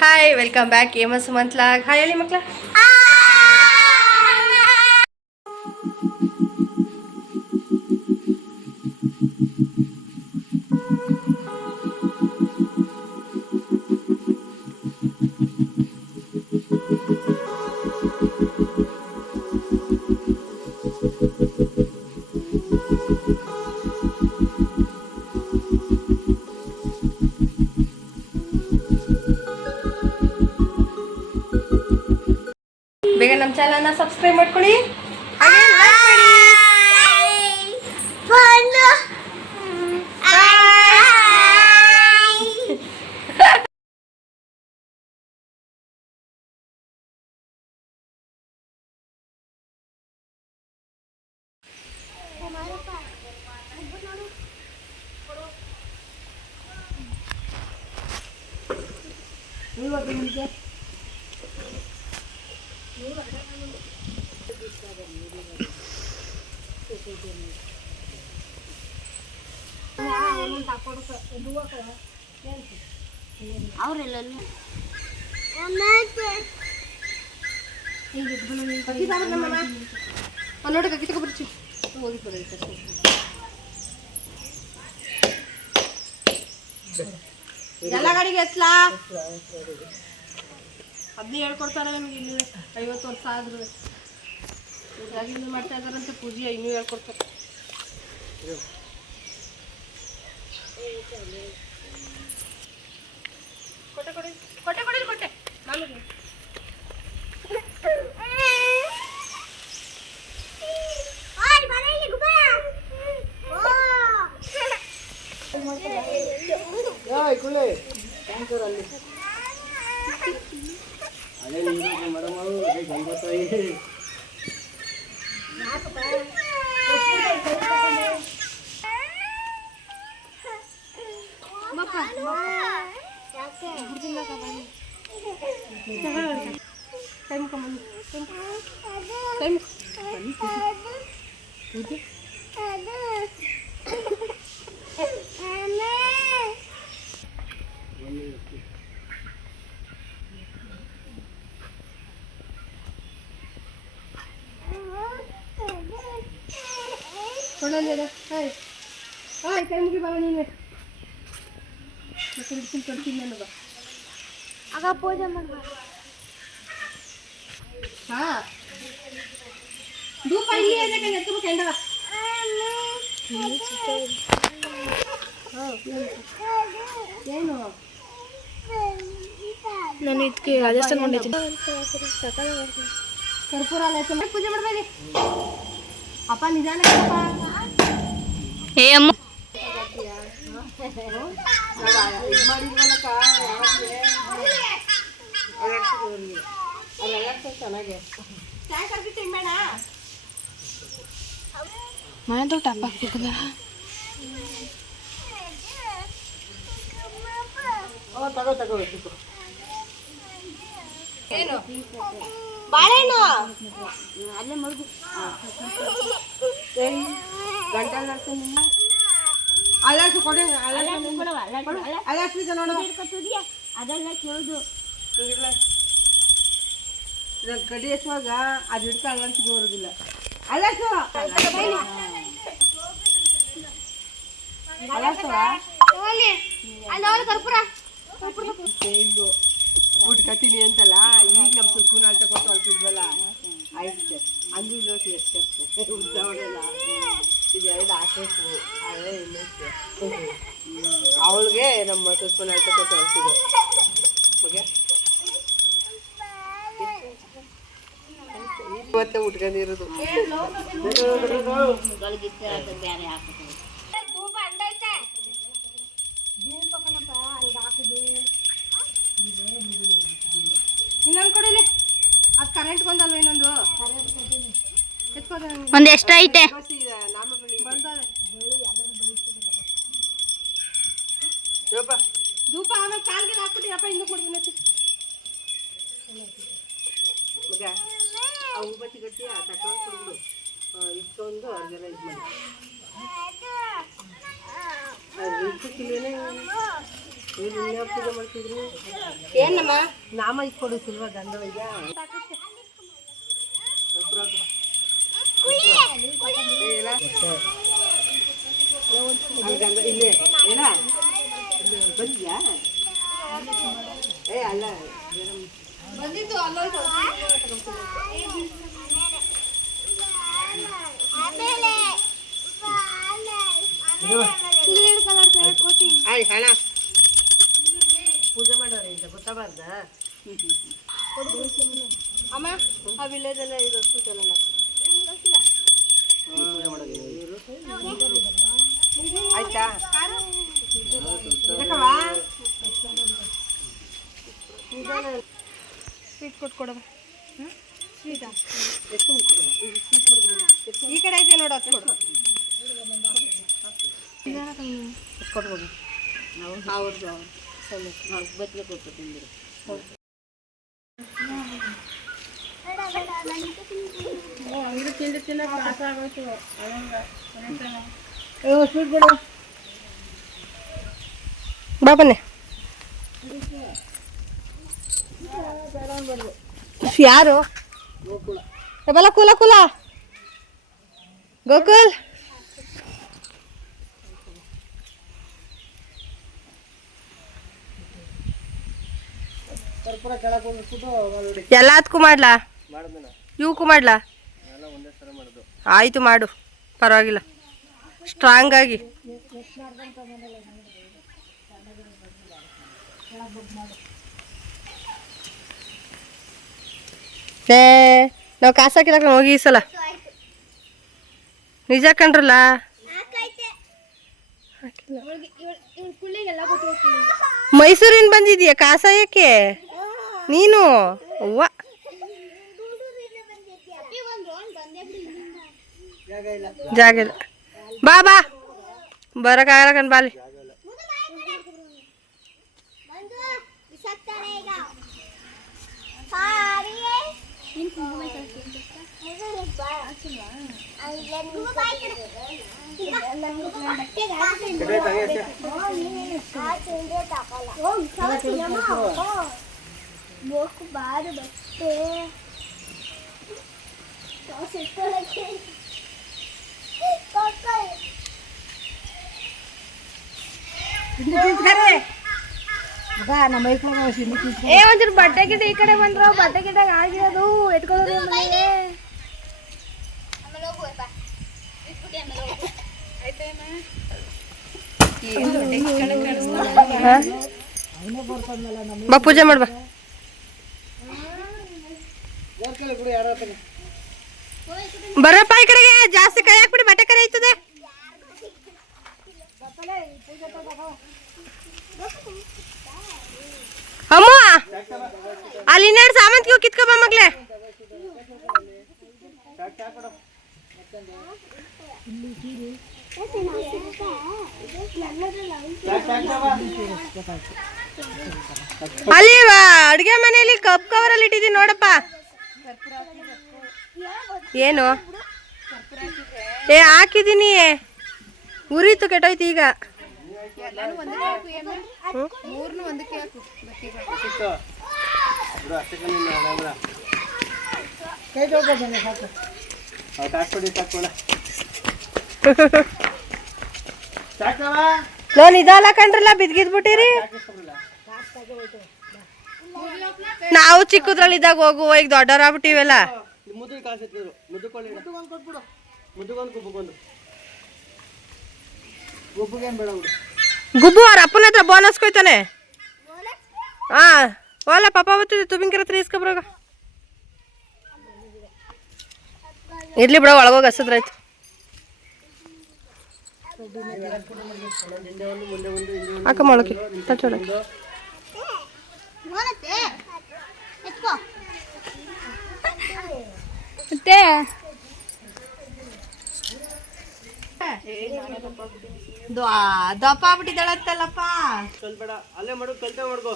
Hi welcome back ಎಮಸ್ ಮಂತ್ಲಾಗ್ hi ಹೇಳಿ ಮಕ್ಳ. ಬೇಗ ನಮ್ಮ ಚಾನಲ್ನ ಸಬ್ಸ್ಕ್ರೈಬ್ ಮಾಡ್ಕೊಳ್ಳಿ. ಎಲ್ಲ ಗಾಡಿಗೆ ಎತ್ಲಾ ಅದನ್ನೇ ಹೇಳ್ಕೊಡ್ತಾರೆ ನಮ್ಗೆ. ಇಲ್ಲಿ 50 ವರ್ಷ ಆದ್ರೂ ಇದಾಗಿಂದ ಮಾಡ್ತಾ ಇದಾರಂತೆ ಪೂಜೆ, ಇನ್ನೂ ಹೇಳ್ಕೊಡ್ತಾರೆ. ಕೊಟ್ಟೆ ಕೊಡಿ ಕೊಟ್ಟೆ ಕೊಡಿ ಕೊಟ್ಟೆ ನಮಗೆ ಕೈ ಮುಗಿ ಬಾ ನೀನು ಕೊಡ್ತೀನಿ ನಾನು ಬಾ ಆಗ ಪೂಜೆ ಮಾಡ್ಬಾ. ಹಾ ಧೂಪ ಇಲ್ಲಿ ಎತ್ತಬೇಕು ಕೆಂಡವ ಏನು ನಾನು ಇದಕ್ಕೆ ರಾಜಸ್ಥಾನ ಕೊಂಡಿದ್ದೀನಿ. ಕರ್ಪೂರ ಎಲ್ಲ ಪೂಜೆ ಮಾಡ್ಬೇಡಿ ಅಪ್ಪ ನಿಧಾನ ಏ ಅಮ್ಮ ಮನೆ ಟಾಪ್ ಹಾಕ್ಬೇಕಲ್ಲ. ಏನು ಬಾಳೆಹಣ್ಣು ಅಲ್ಲೇ ಮರುಗು ಗಂಟೆ ನಡ್ತೀನಿ ಅಲ್ಲಾಸು ಕೊಡೆ ಅಲ್ಲಾಸ್ಬಿಟ್ಟು ನೋಡು ಅದೆಲ್ಲ ಕೇಳುದು ಗಡಿ ಎತ್ತುವಾಗ ಅದು ಹಿಡ್ಕ ಅಲ್ಲಾಡ್ಸಿದ್ದು ಬರೋದಿಲ್ಲ. ಅಲ್ಲಾಸು ಉಟ್ಕತೀನಿ ಅಂತಲ್ಲ ಈಗ ನಮ್ಮ ಸುಸ್ಮನ ಅಳ್ತ ಕೊಟ್ಟು ಅಳ್ತಿದ್ವಲ್ಲ ಆಯ್ತು ಹಂಗೂ ಇನ್ನೋಸಿ ಎಷ್ಟೇ ಉದ್ದಾವಣೆಲ್ಲ ಇದು 2 ಹಾಕಬೇಕು. ಅದೇ ಇನ್ನೊಂದು ಅವಳಿಗೆ ನಮ್ಮ ಸುಸ್ಮನ ಅಳ್ತ ಕೊಟ್ಟು ಅಳ್ತಿದ್ವು ಬಗ್ಗೆ ಇವತ್ತೇ ಉಟ್ಕೊಂಡಿರೋದು. ಇನ್ನೊಂದು ಕೊಡಿಲಿ ಅದು ಕರೆಂಟ್ ಬಂದಲ್ವ ಇನ್ನೊಂದು ಒಂದು ಎಷ್ಟೈತೆ ಧೂಪ ಆಮೇಲೆ ಕಾಲ್ಗೆ ಹಾಕ್ಬಿಟ್ಟಿರಪ್ಪ ಇನ್ನೂ ಕೊಡ್ತೀನಿ ಮಗ ಆ ಹೂಬತ್ತಿ ಗಟ್ಟಿ ತಗೊಂಡು ಕೊಡ್ಬಿಡು ಇಷ್ಟೊಂದು ಅವ್ರಿಗೆಲ್ಲ ಇದು ಮಾಡಿ ಪೂಜೆ ಮಾಡ್ತಿದ್ರು ಏನಮ್ಮ ನಾಮ ಇಟ್ಕೊಡುತ್ತಿಲ್ವ ಗಂಧವಯ್ಯ ಇಲ್ಲೇ ಏನ ಬಂದಿದ್ಯಾ ಏ ಅಲ್ಲ ಬಂದಿದ್ದು ಅಲ್ಲ ಹಣ ಪೂಜೆ ಮಾಡೋರೆ ಅಂತ ಗೊತ್ತಾಗಬಾರ್ದ ಅಮ್ಮ ಆ ವಿಲೇಜ್ ಎಲ್ಲ ಇದು ಹೊಸ್ಪಿಟಲ್ ಆಯ್ತಾ ಸ್ವೀಟ್ ಕೊಟ್ಕೊಡವ ಸ್ವೀಟಾ ಎಷ್ಟು ಕೊಡುವ ಈ ಕಡೆ ಐತೆ ನೋಡು ಅದು ಕೊಡು ಕೊಡ್ಬೋದು ನಾವು ಅವ್ರದ್ದು ನಾವು ಬದಲು ಕೊಟ್ಟು ತಿಂದಿರು ಅಂಗಡಿ ತಿಂಡಿ ತಿನ್ನಕ್ಕೆ ಆಸೆ ಆಗೋಯ್ತು ಸ್ವೀಟ್ ಕೊಡು ಬಾ ಬನ್ನಿ ಯಾರು ಬಲ ಕೂಲ ಕೂಲ ಗೋಕುಲ್ ಎಲ್ಲದಕ್ಕೂ ಮಾಡ್ಲಾ ಇವಕ್ಕೂ ಮಾಡ್ಲಾ ಆಯ್ತು ಮಾಡು ಪರವಾಗಿಲ್ಲ ಸ್ಟ್ರಾಂಗ್ ಆಗಿ ನಾವು ಕಾಸಾಕಿಲ್ಲ ಹೋಗಿ ಈ ಸಲ ನಿಜ ಕಂಡ್ರಲ್ಲ ಮೈಸೂರಿನ ಬಂದಿದೀಯ ಕಾಸಾಯಕ್ಕೆ ನೀನು ಅವ್ವ ಜಾಗ ಇಲ್ಲ ಬಾ ಬಾ ಬರಕ್ಕಾಗಲ್ಲ ಕಣ್ ಬಾಲಿ ಬಾರು ಬಟ್ಟೆ ಒಂಚೂರು ಬಟ್ಟೆ ಗಿಡ ಈ ಕಡೆ ಬಂದ್ರ ಬಟ್ಟೆ ಗಿಡ ಆಗಿರೋದು ಎತ್ಕೊಳ್ಳೋದು ಬಾ ಪೂಜೆ ಮಾಡ್ಬಾ ಬರಪ್ಪ ಈ ಕಡೆಗೆ ಜಾಸ್ತಿ ಕೈ ಹಾಕ್ಬಿಡಿ ಬಟ್ಟೆ ಕರೆ ಐತದೆ ಅಮ್ಮ ಅಲ್ಲಿ ಇನ್ನೆರಡು ಸಾಮಂತಿಗೆ ಕಿತ್ಕೊಬ ಮಗ್ಲೆ ಅಲ್ಲಿ ಅಡುಗೆ ಮನೆಯಲ್ಲಿ ಕಪ್ ಕವರಲ್ಲಿ ಇಟ್ಟಿದ್ದೀನಿ ನೋಡಪ್ಪ ಏನು ಹಾಕಿದ್ದೀನಿ ಉರಿತು ಕೆಟ್ಟೋಯ್ತು ಈಗ ಲೋನ್ ಇದಲ್ಲ ಕಂಡ್ರಲ್ಲ ಬಿದ್ಗಿದ್ಬಿಟ್ಟಿರಿ ನಾವು ಚಿಕ್ಕದ್ರಲ್ಲಿದ್ದಾಗ ಹೋಗುವ ಈಗ ದೊಡ್ಡವರಾಗ್ಬಿಟ್ಟಿವೆಲ್ಲ ಗುಬ್ಬು ಅವ್ರ ಅಪ್ಪನ ಹತ್ರ ಬೋನಸ್ ಕೊಯ್ತಾನೆ ಹಾ ಓಲ ಪಾಪ ಬತ್ತಿದೆ ತುಬಿಂಕರ ಹತ್ರ ಇಸ್ಕೊಬ್ರಾಗ ಇರ್ಲಿ ಬಿಡ ಒಳಗೋಗಿ ಹಸದ್ರಾಯ್ತು ಅಕ್ಕ ಮೊಳಕೆ ತಟ್ಟೊಳಕ್ಕೆ ಮತ್ತೆ ದಪ್ಪ ಆಗ್ಬಿಟ್ಟಿದ್ದಾಳತ್ತಲ್ಲಪ್ಪ ಕಲ್ಬೇಡ ಅಲ್ಲೇ ಮಾಡು ಕಲ್ತೆ ಮಾಡ್ಕೋ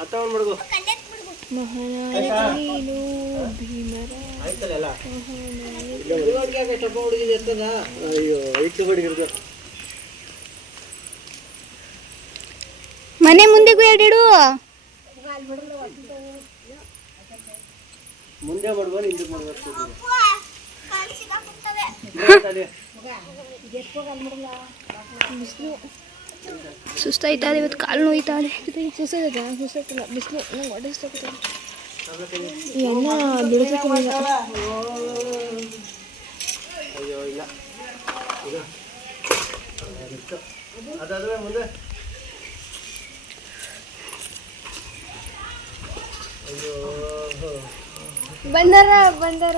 ಅತ್ತ ಮಾಡ್ಕೋ ಆಯ್ತಲ್ಲ ಅಯ್ಯೋ ಐದು ಬಡಿಗಿರ್ದು ಮನೆ ಮುಂದೆಗೂ ಎರಡಿಡು. ಮುಂದೆ ಮಾಡ್ಬೋ ಹಿಂದಕ್ಕೆ ಮಾಡ್ಬೇಕು. ಸುಸ್ತಾಯ್ತಾ ಇದೆ ಇವತ್ತು, ಕಾಲು ನೋಯ್ತಾ ಇದೆ. ಸುಸ್ತಾಯ್ತಿಲ್ಲ ಬಿಸಿಲು ನಂಗೆ ಹೊಟ್ಟೆ ಸುಸ್ತಾಗ್ತದೆ. ಈ ಅನ್ನ ಬಿಡಿಸೋಕ್ಕಿಲ್ಲ. ಅಯ್ಯೋ ಇಲ್ಲ ಈಗ ಅದಾದ್ರೆ ಮುಂದೆ ಅಯ್ಯೋ ಬಂದಾರ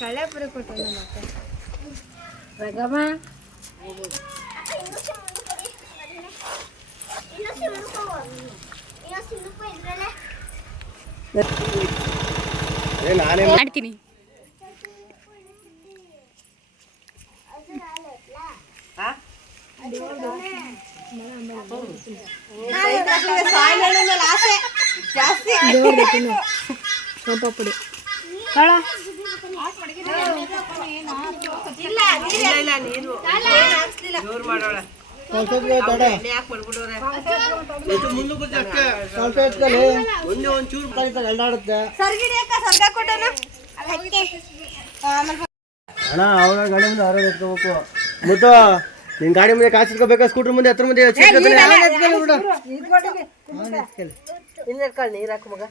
ಕಳೆಪುರ ಕೊಟ್ಟಲ್ಲ ಮತ್ತೆ ರಗಮ್ಮ ನಾನೇ ಮಾಡ್ತೀನಿ. ಪುಡಿ ಮುಂದೆ ಒಂಚೂರು ಎಲ್ಲಾಡುತ್ತೆ ಅಣ್ಣ ಅವಳ ಗಾಡಿ ಮುಂದೆ ಆರೋಗ್ಯ ಎತ್ಕೋಬೇಕು. ಮುದ್ದು ನಿನ್ ಗಾಡಿ ಮುಂದೆ ಕಾಸು ಇಟ್ಕೋಬೇಕಾ? ಸ್ಕೂಟರ್ ಮುಂದೆ ಹತ್ರ ಮುಂದೆ ನೀರು ಹಾಕು ಮಗ.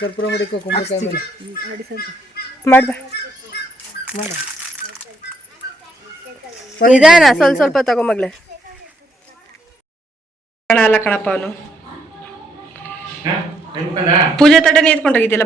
ಕರ್ಪೂರ ಮಡಿಕೋ ಕುಂಬಳಕಾಯಿ ಮಾಡ್ದ ನಿಧಾನ, ಸ್ವಲ್ಪ ತಗೊಂಬಗ್ಲೆ. ಕಣ ಅಲ್ಲ ಕಣಪ್ಪ ಅವನು ಪೂಜೆ ತಟ್ಟೆ ಎತ್ಕೊಂಡೋಗಿದ್ದಿಲ್ಲ.